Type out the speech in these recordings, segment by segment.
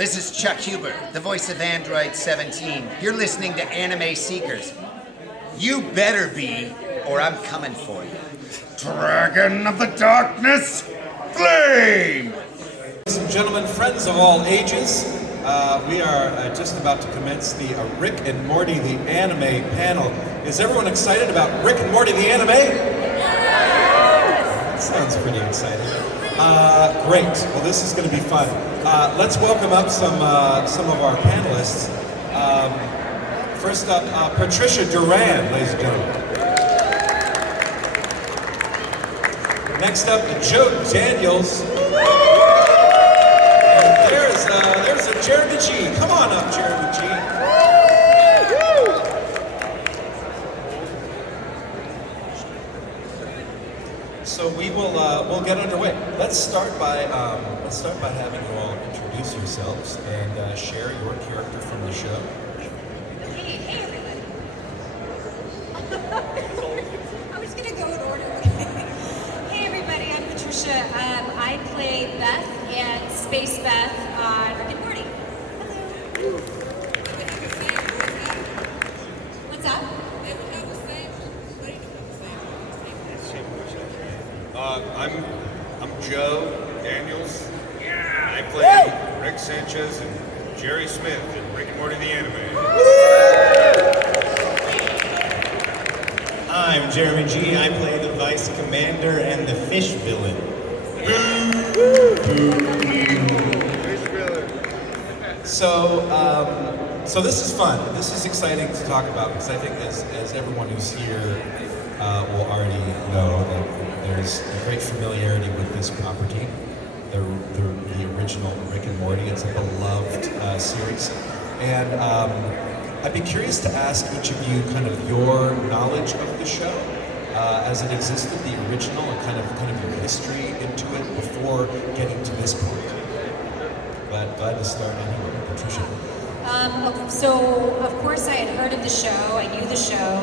This is Chuck Huber, the voice of Android 17. You're listening to Anime Seekers. You better be, or I'm coming for you. Dragon of the Darkness, Flame! Ladies and gentlemen, friends of all ages, we are just about to commence the Rick and Morty the Anime panel. Is everyone excited about Rick and Morty the Anime? That sounds pretty exciting. Great. Well, this is going to be fun. Let's welcome up some of our panelists. First up, Patricia Duran, ladies and gentlemen. Next up, Joe Daniels. And there's a Jeremy G. Come on up, Jeremy G. So we'll get underway. Let's start by having you all introduce yourselves and share your character from the show. Hey everybody. I was gonna go in order. Hey everybody, I'm Patricia. I play Beth and Space Beth on Rick and Morty. Hello. What's up? I'm Joe Daniels. I play Rick Sanchez and Jerry Smith in Rick and Morty the Anime. I'm Jeremy G. I play the Vice Commander and the Fish Villain. So this is fun. This is exciting to talk about because I think as everyone who's here will already know that there's a great familiarity with this property, the original Rick and Morty. It's a beloved series, and I'd be curious to ask each of you kind of your knowledge of the show as it existed, the original, and kind of your history into it before getting to this point. Glad to start anyway, Patricia. Okay, so of course I had heard of the show, I knew the show,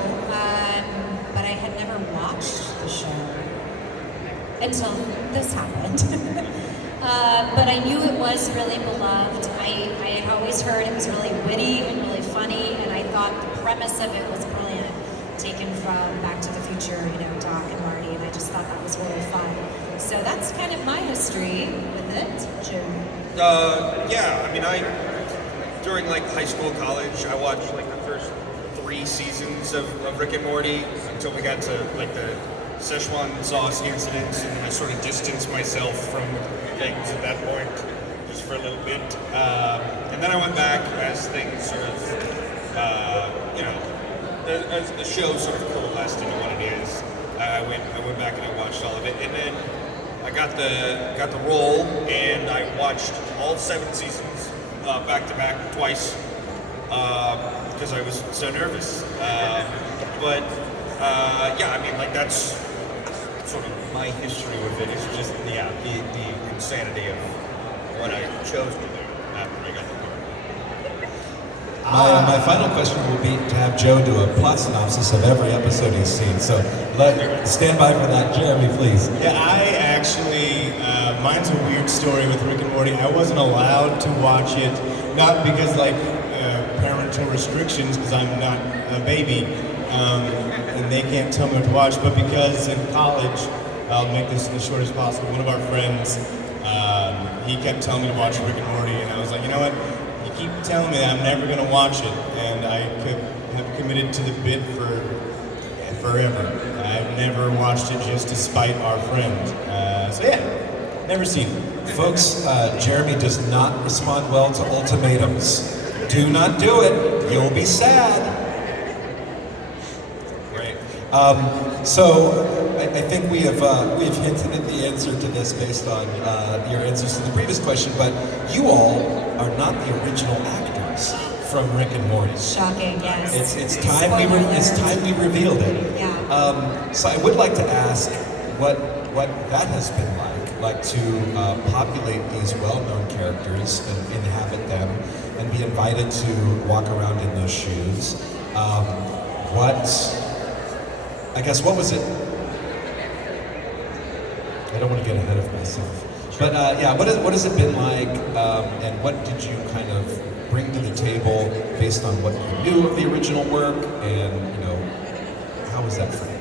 but I had never watched the show until this happened. But I knew it was really beloved. I had always heard it was really witty and really funny, and I thought the premise of it was brilliant, taken from Back to the Future, Doc and Marty, and I just thought that was really fun. So that's kind of my history with it. Jim? During high school, college, I watched the first 3 seasons of Rick and Morty until we got to the Szechuan sauce incidents, and I sort of distanced myself from things at that point, just for a little bit. And then I went back as things sort of, as the show sort of coalesced into what it is. I went back and I watched all of it, and then I got the role, and I watched all 7 seasons back to back twice because I was so nervous. That's sort of my history with it. It's just the insanity of what I chose to do after I got the part. My final question will be to have Joe do a plot synopsis of every episode he's seen. So stand by for that. Jeremy, please. Yeah, I actually, mine's a weird story with Rick and Morty. I wasn't allowed to watch it, not because parental restrictions, because I'm not a baby, and they can't tell me what to watch, but because in college, I'll make this as short as possible, one of our friends, he kept telling me to watch Rick and Morty, and I was like, you know what? You keep telling me that I'm never going to watch it, and I have committed to the bit for forever. I've never watched it just to spite our friend. Never seen it. Folks, Jeremy does not respond well to ultimatums. Do not do it. You'll be sad. Great. So I think we have hinted at the answer to this based on your answers to the previous question, but you all are not the original actors from Rick and Morty. Shocking, yes. It's time we revealed it. Yeah. So I would like to ask what that has been like to populate these well-known characters and inhabit them and be invited to walk around in those shoes. What was it? I don't want to get ahead of myself. But yeah, what has it been like, and what did you kind of bring to the table based on what you knew of the original work, and how was that for you?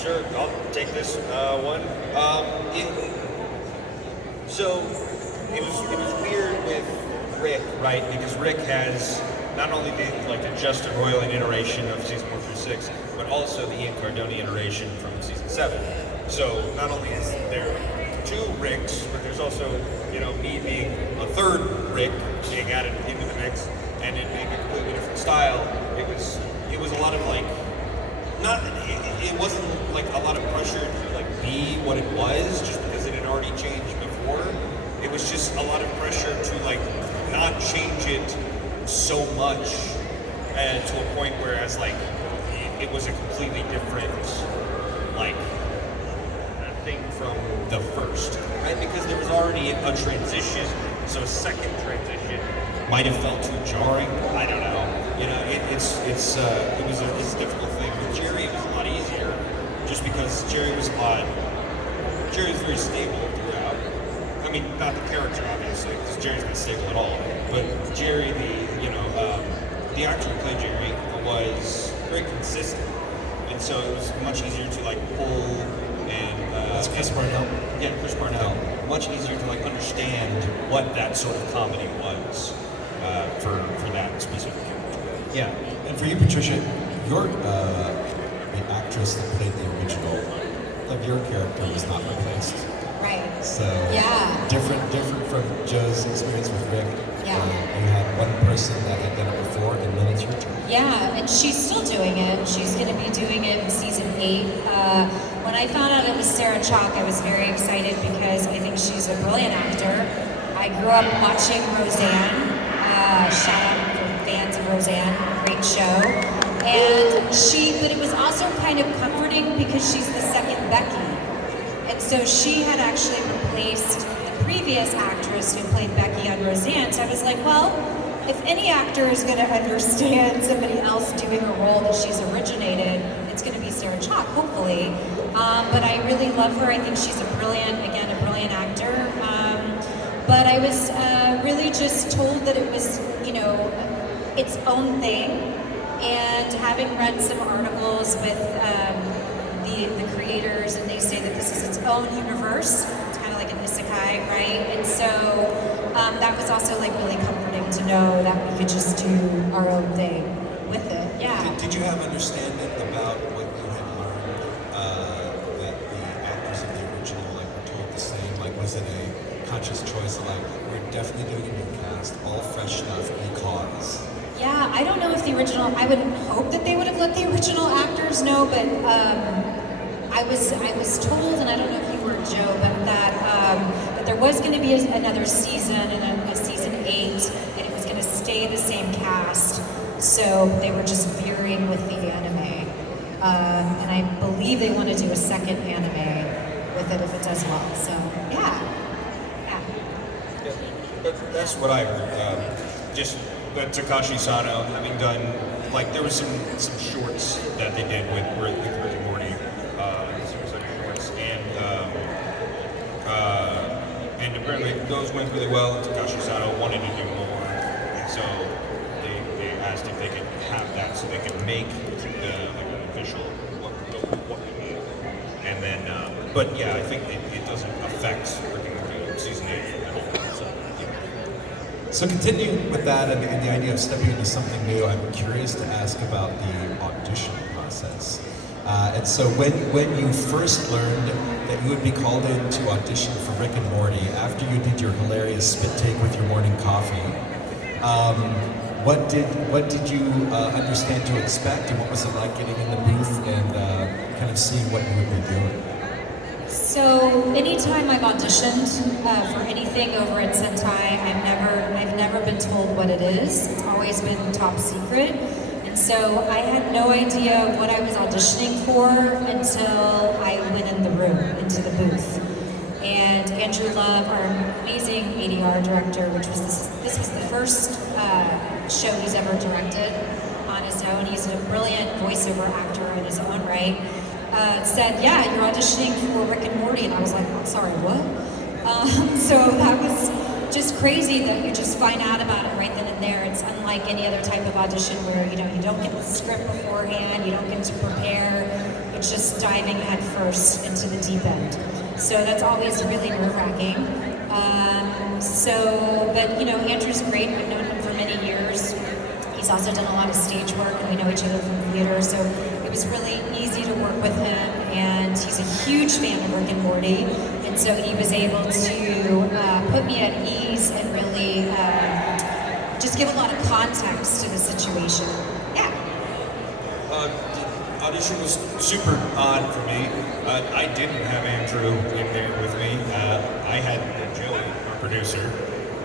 Sure, I'll take this one. So it was weird with Rick, right? Because Rick has not only the Justin Roiland iteration of season 1 through 6, but also the Ian Cardone iteration from season 7. So not only is there 2 Ricks, but there's also me being a third Rick being added into the mix, and it being a completely different style. It was a lot of it wasn't like a lot of pressure to be what it was just because it had already changed before. It was just a lot of pressure to not change it so much to a point whereas it was a completely different thing from the first, right? Because there was already a transition, so a second transition might have felt too jarring. I don't know. It's a difficult thing. With Jerry, it was a lot easier, just because Jerry was very stable throughout. I mean, not the character obviously, because Jerry's not stable at all. But Jerry, the actor who played Jerry, was very consistent, and so it was much easier to pull and. That's Chris Parnell. Yeah, Chris Parnell. Much easier to understand what that sort of comedy was for that specific character. Yeah, and for you, Patricia, you're the actress that played the original of your character was not replaced. Right. So Yeah. different from Joe's experience with Rick. Yeah. You had one person that had done it before, and then it's your turn. Yeah, and she's still doing it. She's going to be doing it in season 8. When I found out it was Sarah Chalk, I was very excited because I think she's a brilliant actor. I grew up watching Roseanne. Shout out for fans of Roseanne, great show. But it was also kind of comforting because she's the second Becky. And so she had actually replaced the previous actress who played Becky on Roseanne. So I was like, well, if any actor is going to understand somebody else doing a role that she's originated, it's going to be Sarah Chalk, hopefully. But I really love her. I think she's a brilliant actor. But I was really just told that it was, its own thing. And having read some articles with the creators, and they say that this is its own universe. It's kind of like an isekai, right? And so that was also really comforting to know that we could just do our own thing with it. Yeah. Did you have understanding about what you had learned that the actors of the original were told the same? Was it a conscious choice of we're definitely doing a new cast, all fresh stuff because? Yeah, I don't know if the original. I would hope that they would have let the original actors know, but I was told, and I don't know if you were Joe, but that there was going to be another season and a season 8, and it was going to stay the same cast. So they were just veering with the anime, and I believe they want to do a second anime with it if it does well. So yeah. That's what I heard. Just that Takashi Sano having done there was some shorts that they did with Rick and Morty, suicide shorts, and apparently those went really well. And Takashi Sano wanted to do more, and so they asked if they could have that so they could make an official what we need. And then, but yeah, I think it doesn't affect Rick and Morty season 8 at all. So continuing with that and the idea of stepping into something new, I'm curious to ask about the audition process. And so when you first learned that you would be called in to audition for Rick and Morty after you did your hilarious spit take with your morning coffee, what did you understand to expect, and what was it like getting in the booth and kind of seeing what you would be doing? So anytime I've auditioned for anything over at Sentai, I've never been told what it is. It's always been top secret. And so I had no idea what I was auditioning for until I went in the room, into the booth. And Andrew Love, our amazing ADR director, this was the first show he's ever directed on his own. He's a brilliant voiceover actor in his own right. Said, yeah, you're auditioning for Rick and Morty. And I was like, sorry, what? So that was just crazy that you just find out about it right then and there. It's unlike any other type of audition where, you know, you don't get the script beforehand, you don't get to prepare. It's just diving head first into the deep end. So that's always really nerve-wracking. But you know, Andrew's great. I've known him for many years. He's also done a lot of stage work, and we know each other from theater, so it was really easy to work with him. And he's a huge fan of Rick and Morty, and so he was able to put me at ease and really just give a lot of context to the situation. Yeah. The audition was super odd for me. I didn't have Andrew in there with me. I had Joey, our producer,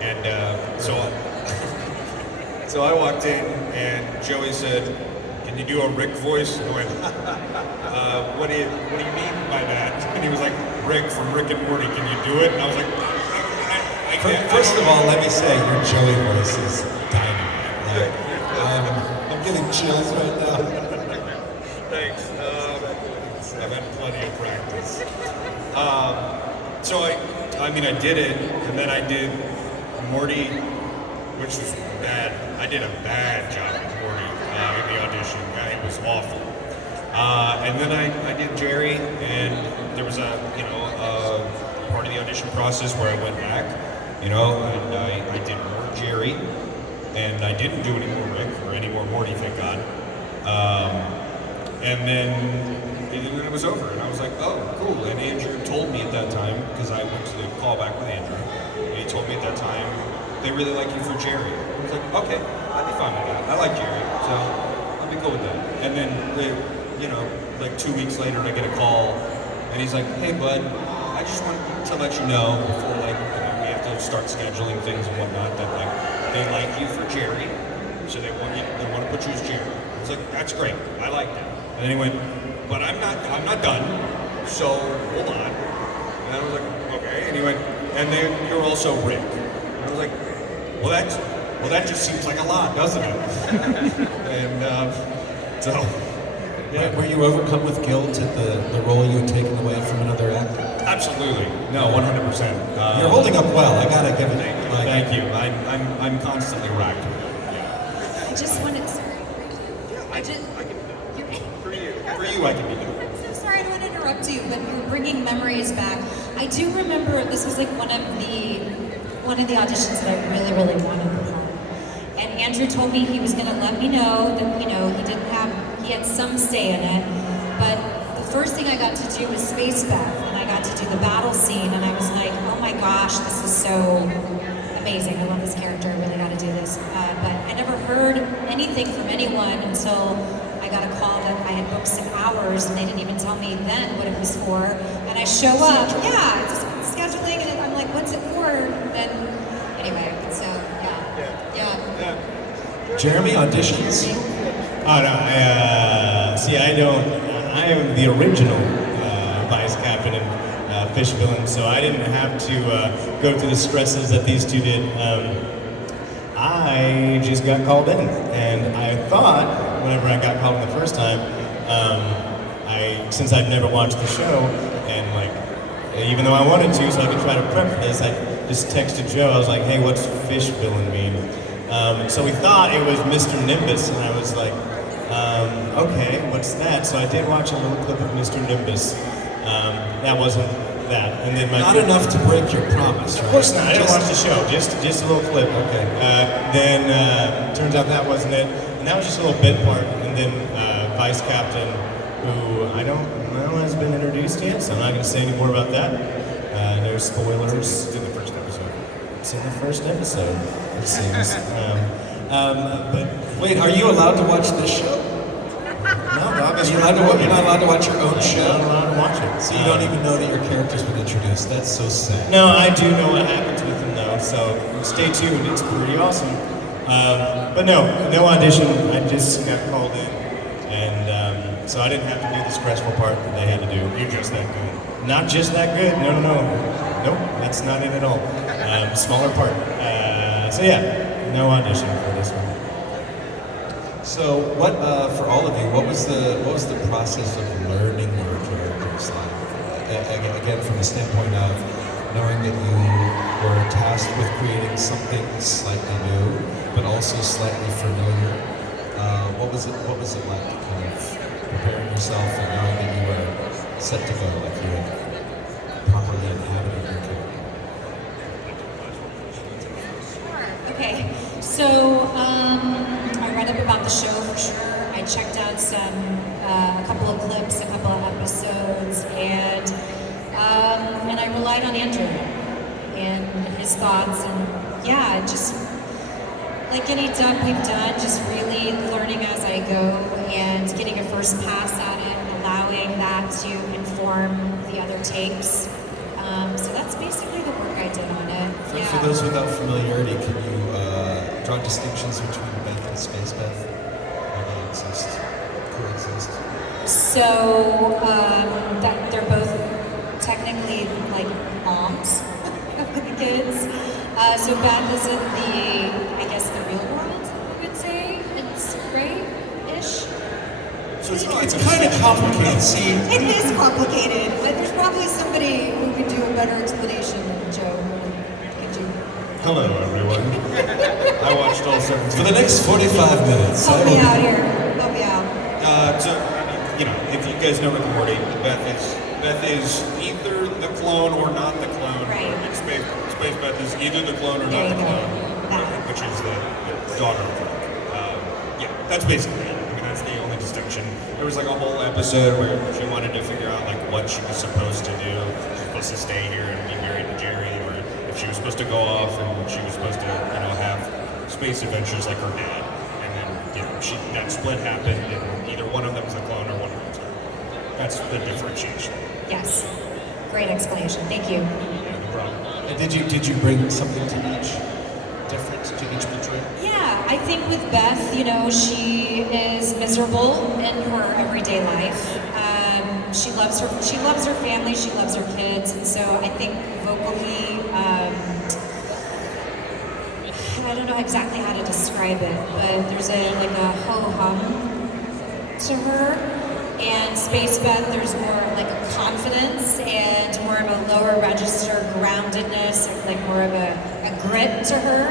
and so I walked in and Joey said, "Can you do a Rick voice?" And I went, what do you mean by that?" And he was like, "Rick from Rick and Morty, can you do it?" And I was like, I can't. First of all, let me say your Joey voice is dynamite. I'm getting chills right now. Thanks. I've had plenty of practice. So I did it, and then I did Morty, which was bad. I did a bad job with Morty in the audition. It was awful. And then I did Jerry, and there was a part of the audition process where I went back, and I did more Jerry, and I didn't do any more Rick or any more Morty, thank God. And then it was over, and I was like, oh, cool. And Andrew told me at that time, because I went to the callback with Andrew, and he told me at that time, they really like you for Jerry. I was like, okay, I'd be fine with that. I like Jerry, so I'll be cool with that. And then, like 2 weeks later, I get a call, and he's like, hey, bud, I just want to let you know before, we have to start scheduling things and whatnot, that, they like you for Jerry, so they want to put you as Jerry. I was like, that's great, I like that. And then he went, but I'm not done, so hold on. And I was like, okay. And he went, and then you're also Rick. And I was like, well, that just seems like a lot, doesn't it? And so, yeah. Were you overcome with guilt at the role you had taken away from another actor? Absolutely, no, 100%. You're holding up well. I gotta give it. Thank you. I'm constantly racked with it. Yeah. I just wanted to. For you, I can be done. I'm so sorry, I don't want to interrupt you, but you're bringing memories back. I do remember this was like one of the auditions that I really, really wanted to have. And Andrew told me he was going to let me know that, he had some say in it. But the first thing I got to do was Space Beth, and I got to do the battle scene, and I was like, oh my gosh, this is so amazing. I love this character, I really got to do this. But I never heard anything from anyone until I got a call that I had booked some hours, and they didn't even tell me then what it was for. And I show up, it's just scheduling, and I'm like, what's it for? And anyway, so yeah. Jeremy auditions? Oh no, I am the original vice captain and fish villain, so I didn't have to go through the stresses that these two did. I just got called in, and I thought, whenever I got called in the first time, since I'd never watched the show, and even though I wanted to, so I could try to prep for this, I just texted Joe. I was like, hey, what's fish villain mean? So we thought it was Mr. Nimbus, and I was like, okay, what's that? So I did watch a little clip of Mr. Nimbus. That wasn't that. And then Not enough to break your promise, right? Of course not. I didn't watch the show. Just a little clip. Okay. Then turns out that wasn't it, and that was just a little bit part. And then Vice Captain, who I don't know has been introduced yet, so I'm not going to say any more about that. No spoilers. It's in the first episode. It's in the first episode, it seems. But Wait, are you allowed to watch this show? no, Bob, You're not allowed to watch your own I'm not show? allowed to watch it. So you don't even know that your character's been introduced. That's so sad. No, I do know what happens with him though, so stay tuned. It's pretty awesome. But no audition. I just got called in, and so I didn't have to do the stressful part that they had to do. You're just that good. Not just that good. No. Nope, that's not it at all. Smaller part. So yeah, no audition for this one. So what, for all of you, what was the process of learning your characters like? again, from the standpoint of knowing that you were tasked with creating something slightly new, but also slightly familiar. What was it like, kind of preparing yourself and knowing that you were set to go, like you had properly inhabited your character? Okay, so I read up about the show for sure. I checked out a couple of clips, a couple of episodes, and I relied on Andrew and his thoughts, and yeah, just like any dub we've done, just really learning as I go and getting a first pass at it, allowing that to inform the other takes. So that's basically the work I did on it. So for those without familiarity, can you draw distinctions between Beth and Space Beth? Coexist? So that they're both technically like moms of the kids. So Beth is in I guess the real world, I would say. It's right-ish. So it's kind of complicated. See, It is complicated, but there's probably somebody who could do a better explanation than Joe could do. Hello, everyone. I watched all 17. for the next 45 minutes, Help me out here. Help me out. So, if you guys know Rick and Morty, Beth is either the clone or not the clone. Right. And Space Beth is either the clone or There not the you go. clone, That. which is the daughter of Rick. Yeah, that's basically it. That's the only distinction. There was like a whole episode where she wanted to figure out like what she was supposed to do. She was supposed to stay here and be married to Jerry, or if she was supposed to go off and she was supposed to, have space adventures like her dad. And then that split happened, and either one of them's a clone or one of them's not. That's the differentiation. Yes. Great explanation. Thank you. No problem. And did you bring something to each different to each portrayal? Yeah, I think with Beth, she is miserable in her everyday life. She loves her family, she loves her kids, and so I think vocally, I don't know exactly how to describe it, but there's a ho-hum to her. And Space Beth, there's more like a confidence and more of a lower register groundedness, like more of a grit to her.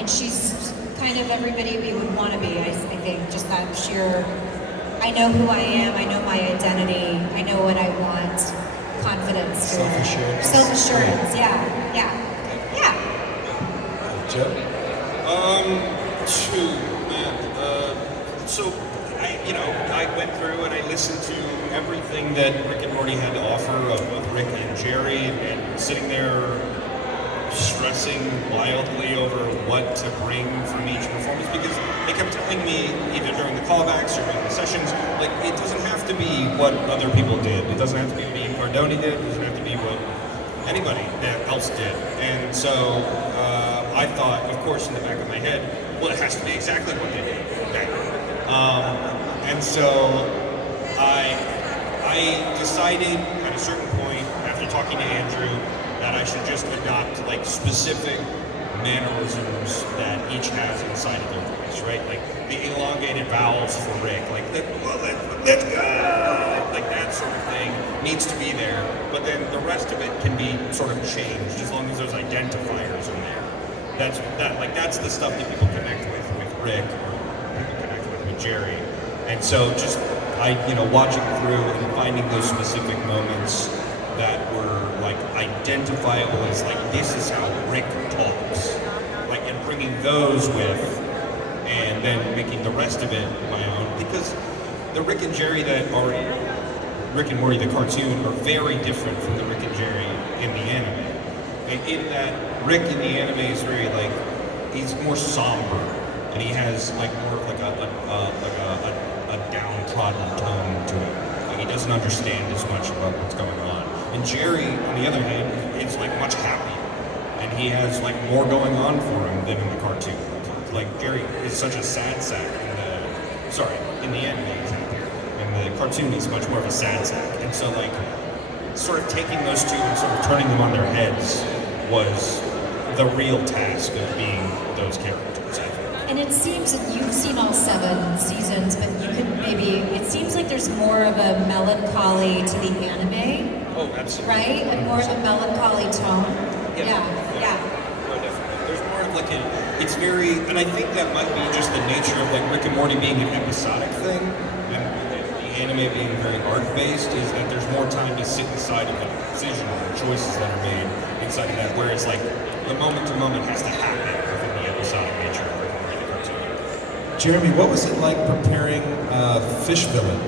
And she's kind of everybody we would want to be, I think. Just that sheer, I know who I am, I know my identity, I know what I want, confidence to her. Self-assurance. Self-assurance, yeah. Joe? So I went through and I listened to everything that Rick and Morty had to offer of Rick and Jerry, and sitting there stressing wildly over what to bring from each performance, because they kept telling me, either during the callbacks or during the sessions, like, it doesn't have to be what other people did. It doesn't have to be what Ian Cardone did. It doesn't have to be what anybody else did. And so I thought, of course, in the back of my head, well, it has to be exactly what they did. Okay. And so I decided at a certain point, after talking to Andrew, that I should just adopt like specific mannerisms that each has inside of their voice, right? Like the elongated vowels for Rick, like let's go, like that sort of thing needs to be there. But then the rest of it can be sort of changed as long as those identifiers are there. That's the stuff that people connect with Rick, or people connect with Jerry. And so just watching through and finding those specific moments that were like identifiable as like, this is how Rick talks, like, and bringing those with, and then making the rest of it my own, because the Rick and Jerry that are Rick and Morty the cartoon are very different from the Rick and Jerry in the anime. And in that Rick in the anime is very like, he's more somber, and he has like more of like a downtrodden tone to it. Like, he doesn't understand as much about what's going on. And Jerry, on the other hand, is like much happier, and he has like more going on for him than in the cartoon. Like, Jerry is such a sad sack in the anime he's happier. In the cartoon, he's much more of a sad sack. And so like, sort of taking those two and sort of turning them on their heads was the real task of being those characters, I think. And it seems that you've seen all 7 seasons, but you could maybe, it seems like there's more of a melancholy to the anime, Oh, absolutely. right? And more of a melancholy tone. Yeah. No, definitely. There's more of like it's very, and I think that might be just the nature of like Rick and Morty being an episodic thing, and the anime being very arc-based, is that there's more time to sit inside of the decisions and choices that are made inside of that, whereas like the moment-to-moment has to happen within the episodic nature of Rick and Morty the cartoon. Jeremy, what was it like preparing Fish Villain?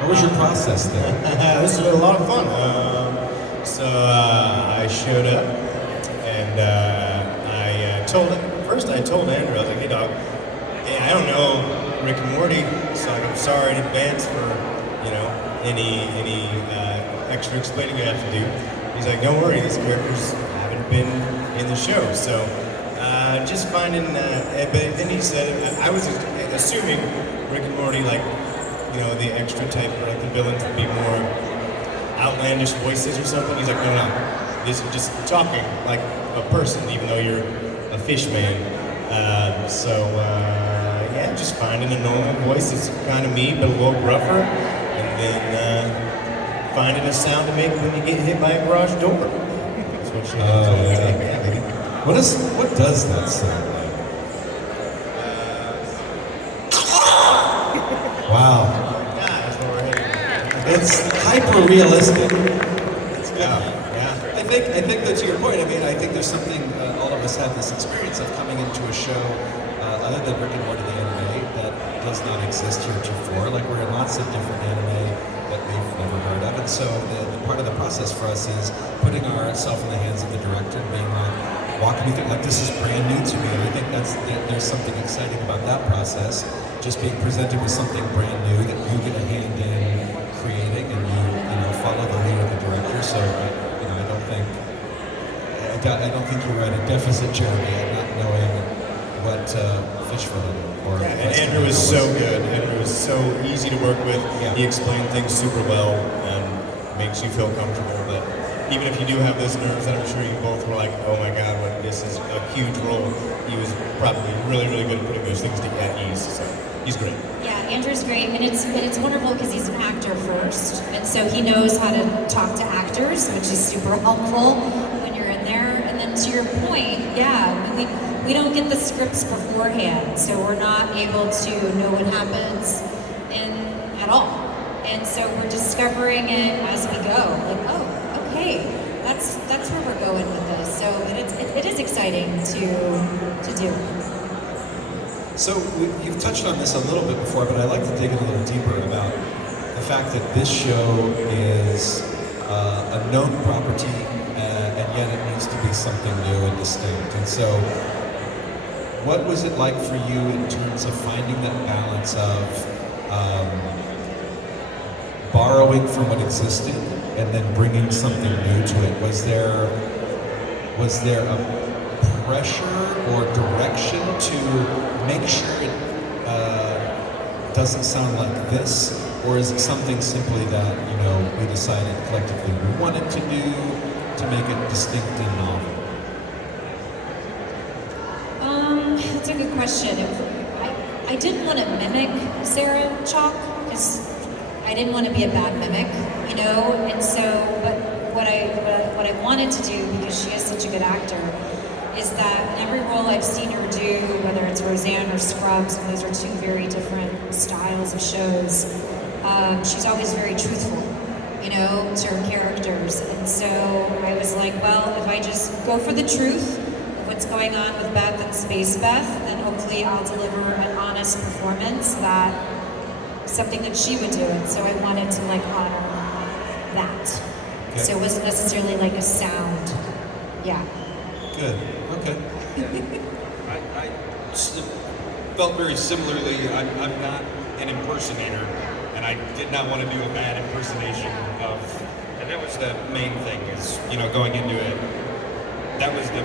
What was your process there? This has been a lot of fun. I showed up and I told Andrew, I was like, hey dog, hey, I don't know Rick and Morty, so I'm sorry in advance for, any extra explaining I have to do. He's like, don't worry, these characters haven't been in the show, so just finding, but then he said, I was assuming Rick and Morty, like, the extra type, like the villains would be more outlandish voices or something. He's like, no, this is just talking like a person, even though you're a fish man. Yeah, just finding a normal voice that's kind of me, but a little gruffer, and then finding a sound to make when you get hit by a garage door. That's what she What does that sound like? Wow. It's hyper realistic. Yeah. I think that to your point, I think there's something, all of us have this experience of coming into a show other than Rick and Morty the anime that does not exist heretofore. Like, we're in lots of different anime that we've never heard of, and so the part of the process for us is putting ourselves in the hands of the director and being like, walking me through, like, this is brand new to me, and I think there's something exciting about that process, just being presented with something brand new that you get a hand in creating, and you follow the lead of the director. So I don't think you're at a deficit, Jeremy, at not knowing what Fish Villain or. Yeah, and Andrew is so good. Andrew is so easy to work with. Yeah. He explained things super well and makes you feel comfortable. That even if you do have those nerves, that I'm sure you both were like, oh my god, this is a huge role. He was probably really, really good at putting those things at ease. So he's great. Yeah, Andrew's great, and it's wonderful because he's an actor first, and so he knows how to talk to actors, which is super helpful when you're in there. And then to your point, yeah, we don't get the scripts beforehand, so we're not able to know what happens at all. And so we're discovering it as we go. Like, oh, okay, that's where we're going with this. So it is exciting to do. So you've touched on this a little bit before, but I'd like to dig in a little deeper about the fact that this show is a known property, and yet it needs to be something new and distinct. And so, what was it like for you in terms of finding that balance of borrowing from what existed and then bringing something new to it? Was there a pressure or direction to make sure it doesn't sound like this, or is it something simply that we decided collectively we wanted to do to make it distinct and novel? That's a good question. I didn't want to mimic Sarah Chalk because I didn't want to be a bad mimic, And so, but what I wanted to do, because she is such a good actor, is that in every role I've seen her do, whether it's Roseanne or Scrubs, and those are two very different styles of shows, she's always very truthful, to her characters. And so I was like, well, if I just go for the truth of what's going on with Beth and Space Beth, then hopefully I'll deliver an honest performance something that she would do. And so I wanted to honor that. Okay. So it wasn't necessarily like a sound. Yeah. Good. Okay. I felt very similarly. I'm not an impersonator, and I did not want to do a bad impersonation of. And that was the main thing. Is going into it. That was the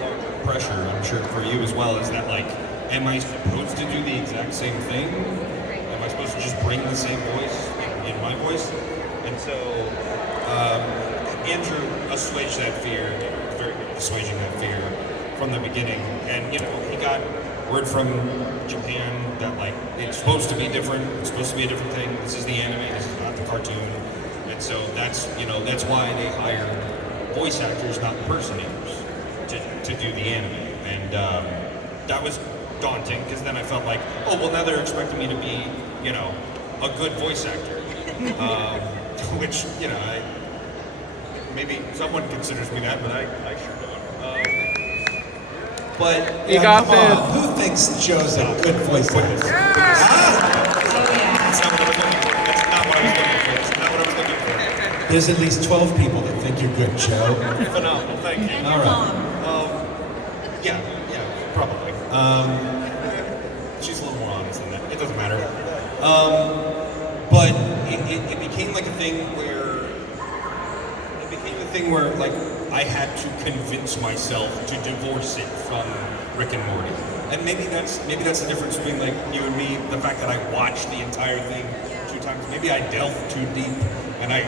larger pressure. I'm sure for you as well. Is that am I supposed to do the exact same thing? Am I supposed to just bring the same voice in my voice? And so Andrew assuaged that fear. Very good at assuaging that fear from the beginning, and he got word from Japan that like it's supposed to be different. It's supposed to be a different thing. This is the anime. This is not the cartoon. And so that's why they hire voice actors, not impersonators, to do the anime. And that was daunting because then I felt like, oh well, now they're expecting me to be, a good voice actor, which maybe someone considers me that, but I sure don't. But You got come on. this. Who thinks Joe's a good voice actor? That's not what I was looking for. That's not what I was looking for. That's not what I was looking for. There's at least 12 people that think you're good, Joe. Phenomenal. Thank you. And All your right. mom. Yeah, probably. She's a little more honest than that. It doesn't matter. But it became like a thing where like I had to convince myself to divorce it from Rick and Morty. And maybe that's the difference between like you and me. The fact that I watched the entire thing 2 times. Maybe I delved too deep and I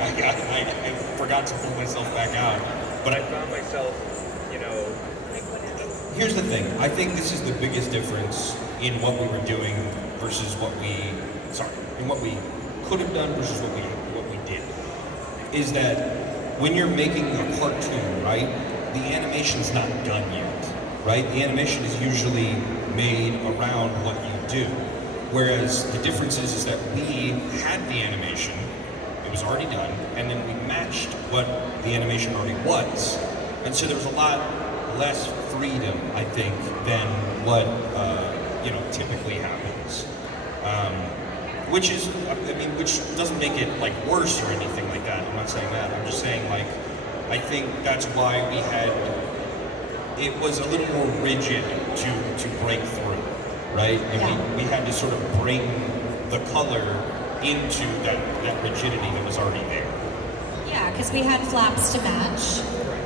forgot to pull myself back out. But I found myself, Here's the thing. I think this is the biggest difference in what we were doing versus what we could have done versus what we did. Is that when you're making a cartoon, right? The animation's not done yet, right? The animation is usually made around what you do. Whereas the difference is that we had the animation, it was already done, and then we matched what the animation already was. And so there was a lot less freedom, I think, than what typically happens. Which doesn't make it like worse or anything like that. I'm not saying that. I'm just saying like I think that's why it was a little more rigid to break through, right? And we had to sort of bring the color into that rigidity that was already there. Yeah, because we had flaps to match,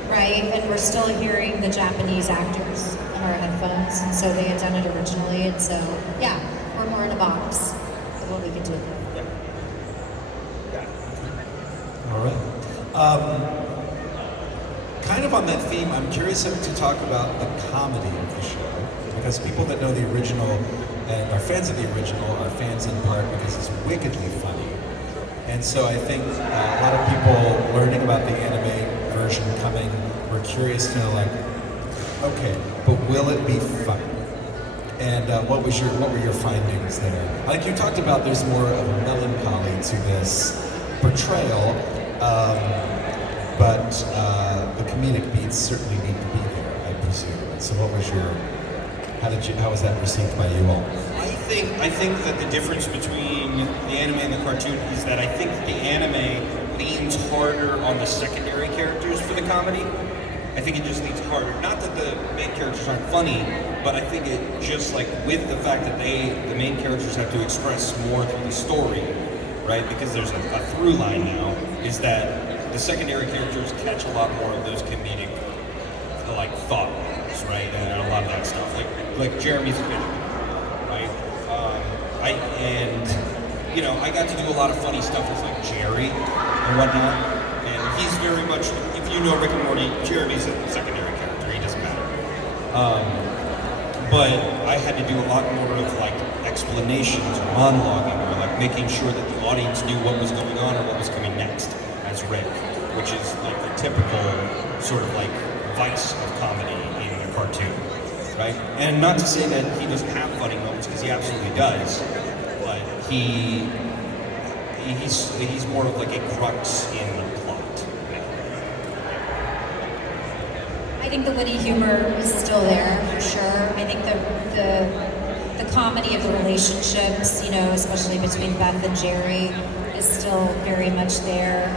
right? And we're still hearing the Japanese actors in our headphones, and so they had done it originally, and so yeah, we're more in a box of what we could do. All right. Kind of on that theme, I'm curious to talk about the comedy of the show, because people that know the original and are fans of the original are fans in part because it's wickedly funny. And so I think a lot of people learning about the anime version coming were curious to know, like, okay, but will it be funny? And what were your findings there? Like you talked about, there's more of a melancholy to this portrayal, but the comedic beats certainly need to be there, I presume. So what was how was that received by you all? I think that the difference between the anime and the cartoon is that I think the anime leans harder on the secondary characters for the comedy. I think it just leans harder. Not that the main characters aren't funny, but I think it just like with the fact that the main characters have to express more through the story, right? Because there's a through line now, is that the secondary characters catch a lot more of those comedic like thought lines, right? And a lot of that stuff. Like Jeremy's opinion, right? I got to do a lot of funny stuff with like Jerry and whatnot. And he's very much, if you know Rick and Morty, Jeremy's a secondary character, he doesn't matter. But I had to do a lot more of like explanations or monologuing or like making sure that the audience knew what was going on or what was coming next as Rick, which is like the typical sort of like vice of comedy in the cartoon, right? And not to say that he doesn't have funny moments, because he absolutely does, but he's more of like a crux in the plot. I think the witty humor is still there for sure. I think the comedy of the relationships, especially between Beth and Jerry, is still very much there.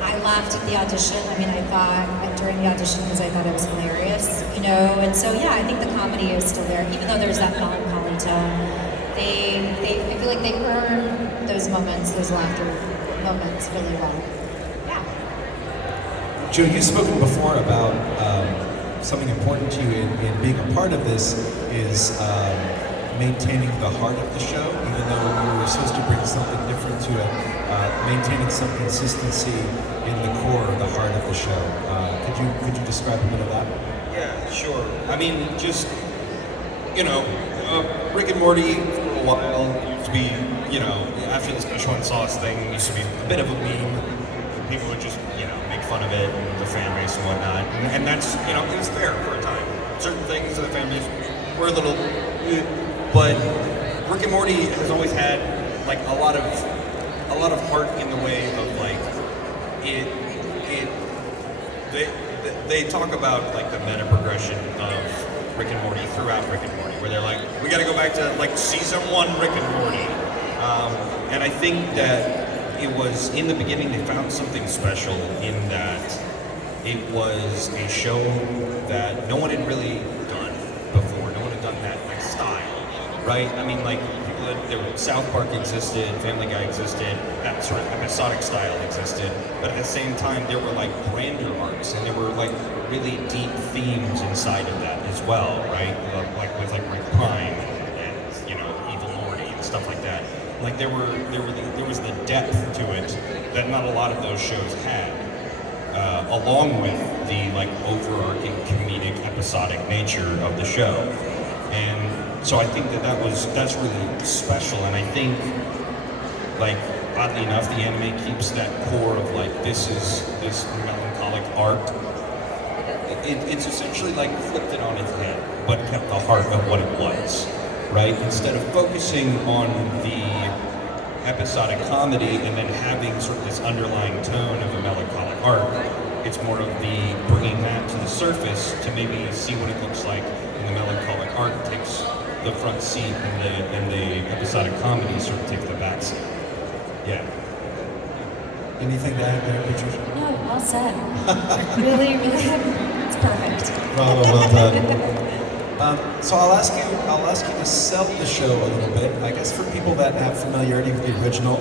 I laughed at the audition. I thought during the audition because I thought it was hilarious, And so yeah, I think the comedy is still there, even though there's that melancholy tone. I feel like they earn those moments, those laughter moments, really well. Yeah. Joe, you've spoken before about something important to you in being a part of this is maintaining the heart of the show, even though you were supposed to bring something different to it, maintaining some consistency in the core, the heart of the show. Could you describe a bit of that? Yeah, sure. Rick and Morty for a while used to be, after the Szechuan sauce thing, used to be a bit of a meme. People would just, make fun of it and the fan base and whatnot. And that's, it was fair for a time. Certain things in the fan base were a little, but Rick and Morty has always had like a lot of heart in the way of like they talk about like the meta progression of Rick and Morty throughout Rick and Morty, where they're like, we got to go back to like season 1 Rick and Morty, and I think that it was in the beginning they found something special in that it was a show that no one had really done before. No one had done that like style, right? I mean, like South Park existed, Family Guy existed, that sort of episodic style existed, but at the same time there were like grander arcs and there were like really deep themes inside of that as well, right? Like with like Rick Prime and Evil Morty and stuff like that. Like there was the depth to it that not a lot of those shows had, along with the like overarching comedic episodic nature of the show. And so I think that's really special, and I think, like, oddly enough, the anime keeps that core of like this melancholic arc. It's essentially like flipped it on its head, but kept the heart of what it was, right? Instead of focusing on the episodic comedy and then having sort of this underlying tone of a melancholic arc, it's more of the bringing that to the surface to maybe see what it looks like, and the melancholic arc takes the front seat and the episodic comedy sort of takes the back seat. Yeah. Anything to add there, Patricia? No, well said. Really, it's perfect. Bravo, well done. So I'll ask you to sell the show a little bit. I guess for people that have familiarity with the original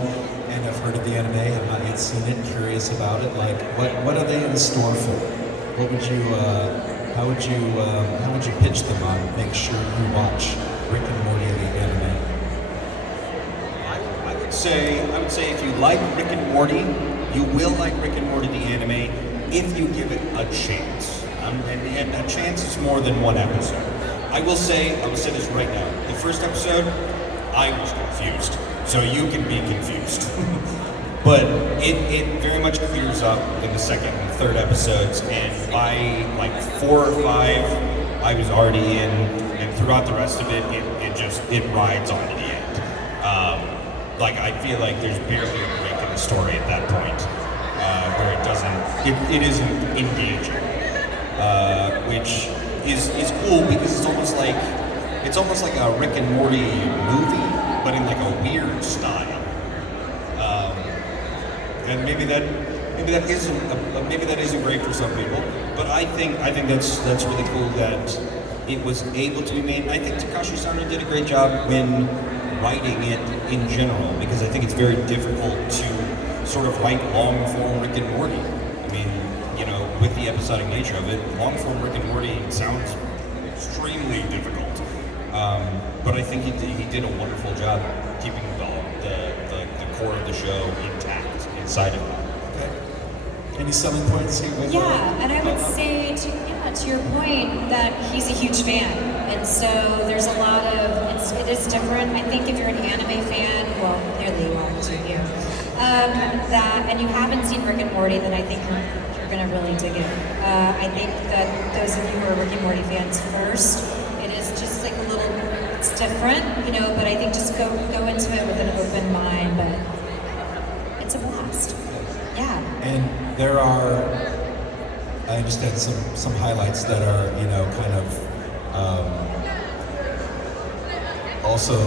and have heard of the anime, have not yet seen it, curious about it, like what are they in store for? What would you, how would you pitch them on? Make sure you watch Rick and Morty the anime. I would say if you like Rick and Morty, you will like Rick and Morty the anime if you give it a chance. And a chance is more than one episode. I will say this right now. The first episode, I was confused. So you can be confused. But it very much clears up in the second and third episodes, and by like 4 or 5, I was already in, and throughout the rest of it rides on to the end. Like I feel like there's barely a break in the story at that point, where it isn't engaging, which is cool because it's almost like a Rick and Morty movie, but in like a weird style. And maybe that isn't great for some people, but I think that's really cool that it was able to be made. I think Takashi Sano did a great job when writing it in general, because I think it's very difficult to sort of write long form Rick and Morty. I mean, with the episodic nature of it, long form Rick and Morty sounds extremely difficult. But I think he did a wonderful job keeping the core of the show intact inside of it. Okay. Any selling points here? Yeah, and I would say to your point that he's a huge fan, and so there's a lot of it is different. I think if you're an anime fan, well, clearly you are too, and you haven't seen Rick and Morty, then I think you're gonna really dig it. I think that those of you who are Rick and Morty fans first, it is just like a little, it's different, but I think just go into it with an open mind, but it's a blast. Yeah. And there are, I understand some highlights that are, kind of also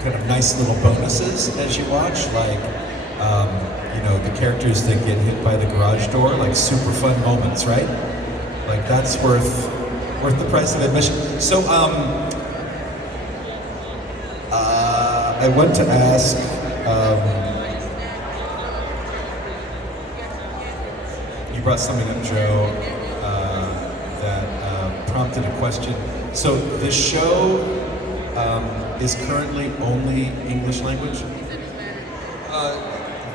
kind of nice little bonuses as you watch, like, the characters that get hit by the garage door, like super fun moments, right? Like that's worth the price of admission. So, I want to ask, you brought something up, Joe, that prompted a question. So the show is currently only English language?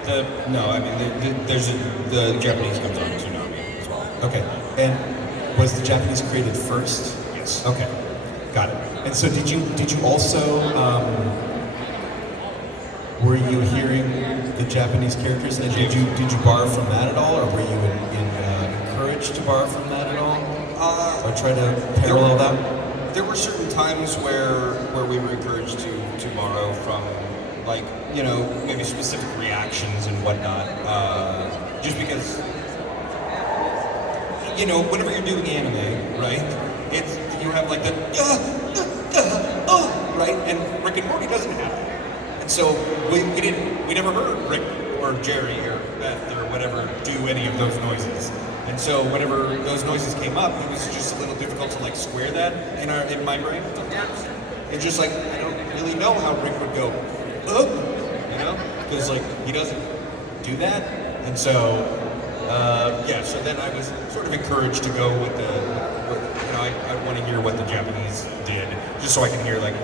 The Japanese comes on Toonami as well. Okay, and was the Japanese created first? Yes. Okay. Got it. And so did you also, were you hearing the Japanese characters? And did you borrow from that at all? Or were you encouraged to borrow from that at all? Or try to parallel that? There were certain times where we were encouraged to borrow from, like, you know, maybe specific reactions and whatnot. Just because, you know, whenever you're doing anime, right, you have like the right, and Rick and Morty doesn't have that. And so we never heard Rick or Jerry or Beth or whatever do any of those noises. And so whenever those noises came up, it was just a little difficult to like square that in my brain. It's just like, I don't really know how Rick would go, you know, because like he doesn't do that. And so, so then I was sort of encouraged to go with you know, I want to hear what the Japanese did, just so I can hear like,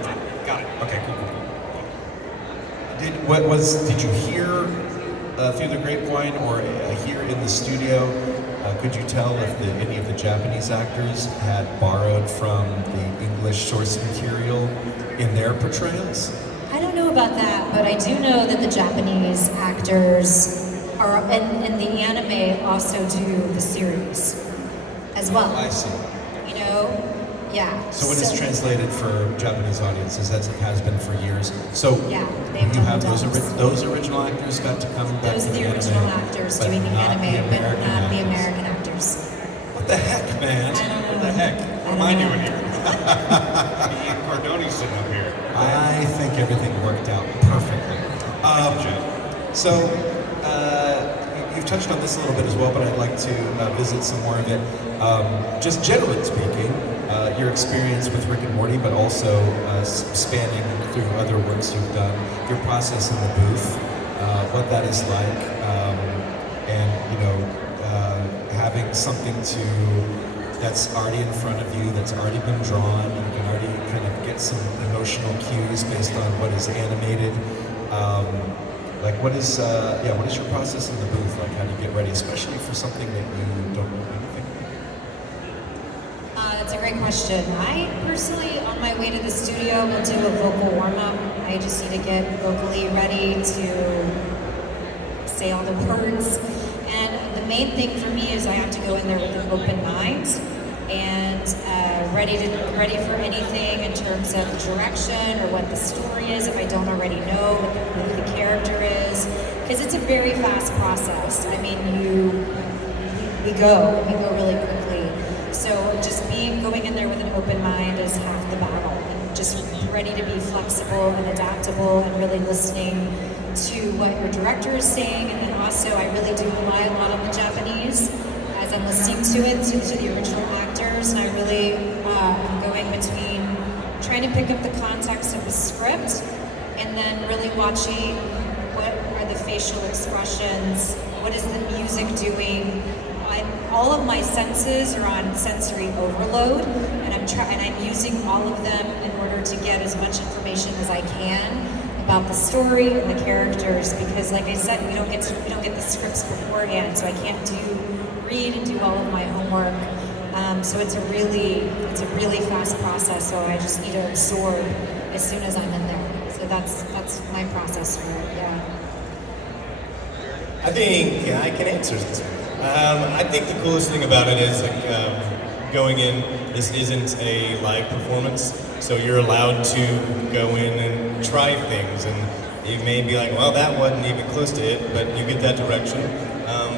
got it, okay, cool. Did you hear through the grapevine or here in the studio? Could you tell if any of the Japanese actors had borrowed from the English source material in their portrayals? I don't know about that, but I do know that the Japanese actors are, and the anime also do the series as well. I see. You know? Yeah. So it is translated for Japanese audiences, as it has been for years. So yeah, you have those original actors got to come back those to are the anime, original actors but doing the not anime, but not actors. the American actors. What the heck, man? What the heck? What am I doing here? Ian Cardoni's sitting up here. I think everything worked out perfectly. You've touched on this a little bit as well, but I'd like to visit some more of it. Just generally speaking, your experience with Rick and Morty, but also spanning through other works you've done, your process in the booth, what that is like, and you know, having something that's already in front of you, that's already been drawn, you can already kind of get some emotional cues based on what is animated. Like what is your process in the booth? Like how do you get ready, especially for something that you don't know anything about? That's a great question. I personally, on my way to the studio, will do a vocal warm-up. I just need to get vocally ready to say all the words. And the main thing for me is I have to go in there with an open mind and ready for anything in terms of direction or what the story is if I don't already know who the character is, because it's a very fast process. I mean, we go really quickly. So just going in there with an open mind is half the battle, and just ready to be flexible and adaptable and really listening to what your director is saying. And then also I really do rely a lot on the Japanese as I'm listening to it, to the original actors, and I really am going between trying to pick up the context of the script and then really watching what are the facial expressions, what is the music doing. All of my senses are on sensory overload, and I'm using all of them in order to get as much information as I can about the story and the characters, because like I said, we don't get the scripts beforehand, so I can't read and do all of my homework. So it's a really fast process, so I just need to absorb as soon as I'm in there. So that's my process for it, yeah. I think I can answer this. I think the coolest thing about it is like going in, this isn't a live performance, so you're allowed to go in and try things, and you may be like, well, that wasn't even close to it, but you get that direction.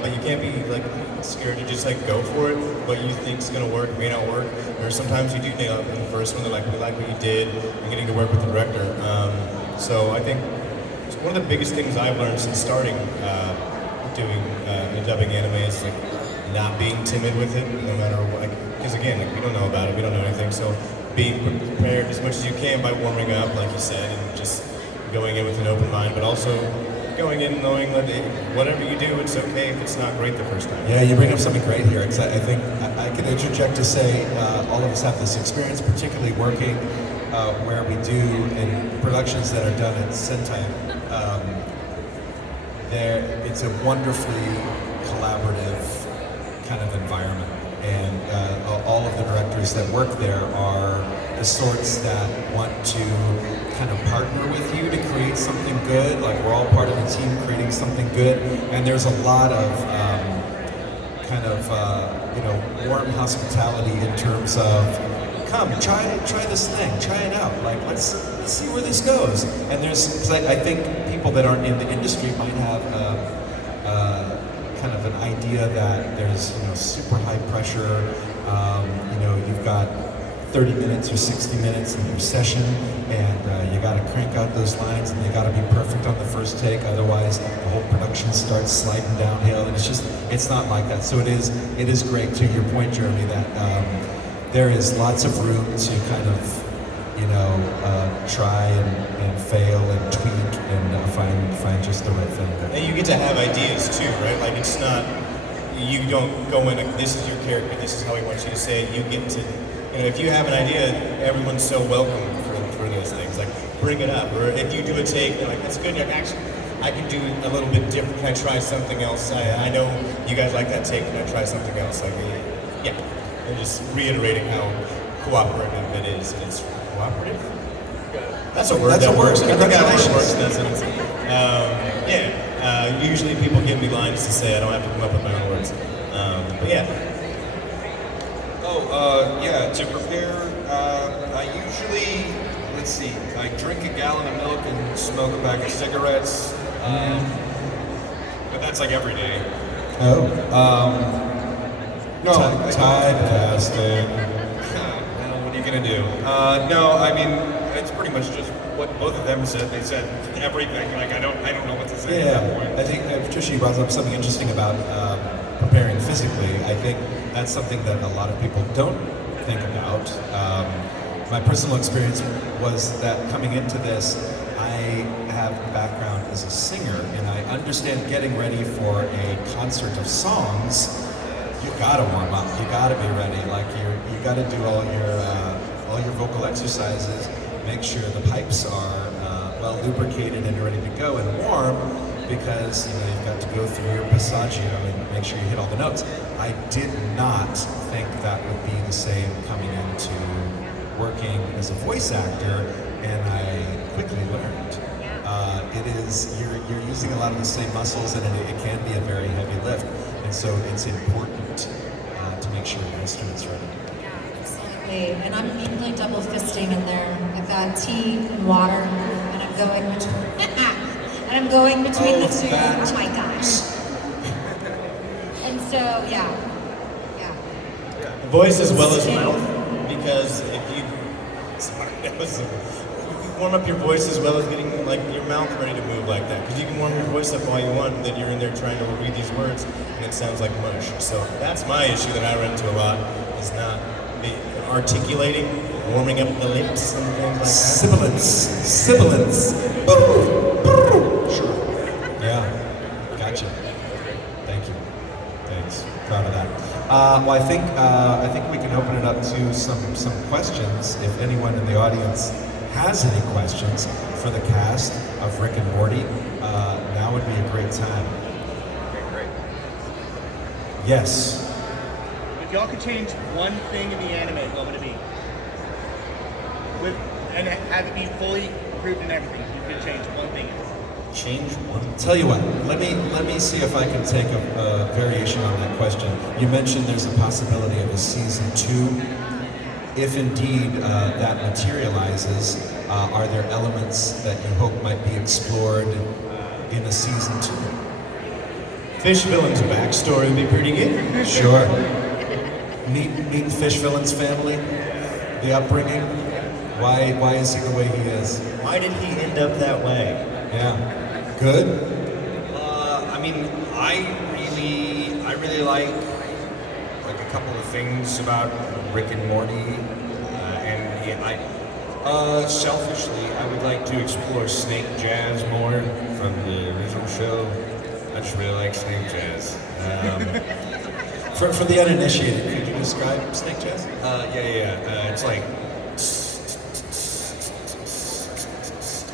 But you can't be like scared to just like go for it. What you think is gonna work may not work. Or sometimes you do nail it in the first one. They're like, we like what you did, and getting to work with the director. So I think one of the biggest things I've learned since starting doing dubbing anime is like not being timid with it, no matter what. Because again, like, we don't know about it, we don't know anything. So being prepared as much as you can by warming up, like you said, and just going in with an open mind, but also going in knowing that whatever you do, it's okay if it's not great the first time. Yeah, you bring up something great here, because I think I can interject to say all of us have this experience, particularly working where we do in productions that are done at Sentai. It's a wonderfully collaborative kind of environment, and all of the directors that work there are the sorts that want to kind of partner with you to create something good. Like we're all part of a team creating something good, and there's a lot of warm hospitality in terms of come try this thing, try it out. Like let's see where this goes. And because I think people that aren't in the industry might have kind of an idea that there's super high pressure. You've got 30 minutes or 60 minutes in your session, and you got to crank out those lines, and they got to be perfect on the first take. Otherwise, the whole production starts sliding downhill, and it's not like that. So it is great. To your point, Jeremy, that there is lots of room to kind of try and fail and tweak and find just the right thing. And you get to have ideas too, right? Like it's not, you don't go in, this is your character, this is how we want you to say it. You get to, if you have an idea, everyone's so welcome for those things. Like bring it up. Or if you do a take, they're like, that's good, actually, I can do a little bit different. Can I try something else? I know you guys like that take, can I try something else? Like, yeah. And just reiterating how cooperative it is. And it's cooperative? That's a word that works. I think that works, doesn't it? Usually people give me lines to say. I don't have to come up with my own words. But yeah. To prepare, I usually, I drink a gallon of milk and smoke a pack of cigarettes. But that's like every day. Tide fasting. Well, what are you gonna do? It's pretty much just what both of them said. They said everything. Like I don't know what to say at that point. I think Patricia, you brought up something interesting about preparing physically. I think that's something that a lot of people don't think about. My personal experience was that coming into this, I have a background as a singer, and I understand getting ready for a concert of songs. You gotta warm up. You gotta be ready. Like you gotta do all your vocal exercises. Make sure the pipes are well lubricated and ready to go and warm, because you've got to go through your passaggio and make sure you hit all the notes. I did not think that would be the same coming into working as a voice actor, and I quickly learned. You're using a lot of the same muscles, and it can be a very heavy lift, and so it's important to make sure your instrument's ready. Absolutely. And I'm usually double fisting in there. I've got tea and water, and I'm going between the two. That. Oh my gosh. And so, yeah. Voice as well as mouth, because if you warm up your voice as well as getting your mouth ready to move like that, because you can warm your voice up all you want, and then you're in there trying to read these words, and it sounds like mush. So that's my issue that I run into a lot, is not articulating, warming up the lips and things like that. Sibilance. Sure. Yeah. Gotcha. Thank you. Thanks. Proud of that. Well, I think we can open it up to some questions. If anyone in the audience has any questions for the cast of Rick and Morty, now would be a great time. Okay, great. Yes. If y'all could change one thing in the anime, what would it be? And have it be fully approved and everything. You could change one thing. Change one. Tell you what, let me see if I can take a variation on that question. You mentioned there's a possibility of a season 2. If indeed that materializes, are there elements that you hope might be explored in a season 2? Fish Villain's backstory would be pretty good. Sure. Meet Fish Villain's family, the upbringing. Why is he the way he is? Why did he end up that way? Yeah. Good? I really like a couple of things about Rick and Morty, selfishly, I would like to explore snake jazz more from the original show. I just really like snake jazz. For the uninitiated, could you describe snake jazz? It's like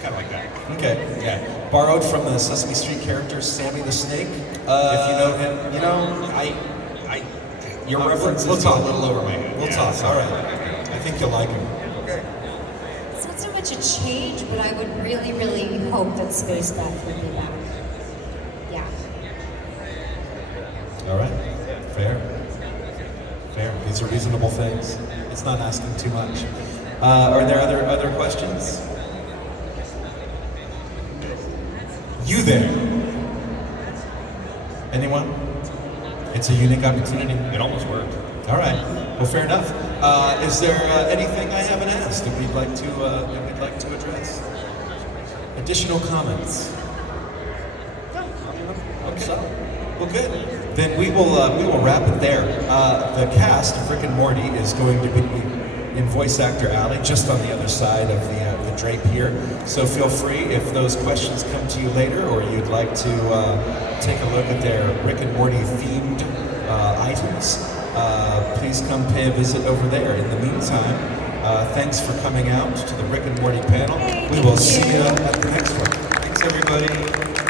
kind of like that. Okay. Yeah. Borrowed from the Sesame Street character Sammy the Snake. If you know him. Your references we'll talk. go a little over my head. We'll talk. All right. I think you'll like him. Okay. much a change, but I would really, really hope that Space Beth would be back. Yeah. All right. Fair. Fair. These are reasonable things. It's not asking too much. Are there other questions? You there? Anyone? It's a unique opportunity. It almost worked. All right. Well, fair enough. Is there anything I haven't asked that we'd like to address? Additional comments? Okay. So, well, good. Then we will wrap it there. The cast of Rick and Morty is going to be in Voice Actor Alley, just on the other side of the drape here. So feel free, if those questions come to you later, or you'd like to take a look at their Rick and Morty themed items, please come pay a visit over there. In the meantime, thanks for coming out to the Rick and Morty panel. We will see you at the next one. Thanks, everybody.